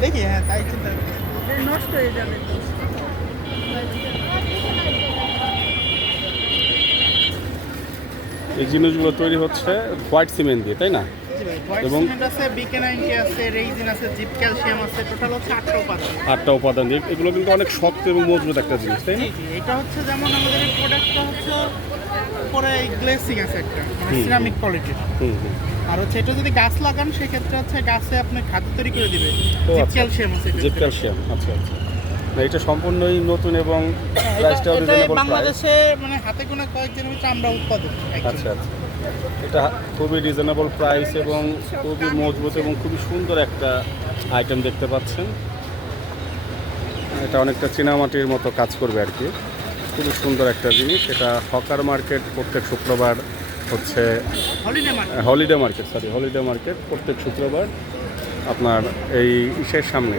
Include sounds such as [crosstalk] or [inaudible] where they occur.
দেখি হ্যাঁ তাই চিন্তা নষ্ট হয়ে যাবে এই জিনিসগুলো তৈরি হচ্ছে হোয়াইট সিমেন্ট দিয়ে তাই না? এবং- আছে বিকে নাইনটি আছে রেইজিন আছে জিপ ক্যালসিয়াম আছে টোটাল হচ্ছে আটটা উপাদান। দিয়ে। এগুলো কিন্তু অনেক শক্ত এবং মজবুত একটা জিনিস তাই না? এটা হচ্ছে যেমন আমাদের প্রোডাক্টটা হচ্ছে পরে গ্লেসিং আছে একটা মানে সিরামিক কোয়ালিটির হুম হুম। আর হচ্ছে এটা যদি গাছ লাগান সেক্ষেত্রে হচ্ছে গাছে আপনি খাদ্য তৈরি করে দিবে। জিপ আচ্ছা। ক্যালসিয়াম আছে জিপ ক্যালসিয়াম আচ্ছা আচ্ছা। এটা সম্পূর্ণই নতুন এবং [coughs] প্রাইসটাও রিজনেবল বাংলাদেশে মানে হাতে গোনা কয়েকজনের আমরা উৎপাদক আচ্ছা আচ্ছা। এটা খুবই রিজনেবল প্রাইস এবং খুবই মজবুত এবং খুবই সুন্দর একটা আইটেম দেখতে পাচ্ছেন। এটা অনেকটা চীনামাটির মতো কাজ করবে আর কি। খুবই সুন্দর একটা জিনিস। এটা হকার মার্কেট প্রত্যেক শুক্রবার হচ্ছে holiday market sorry holiday market প্রত্যেক শুক্রবার আপনার এই ইসের সামনে।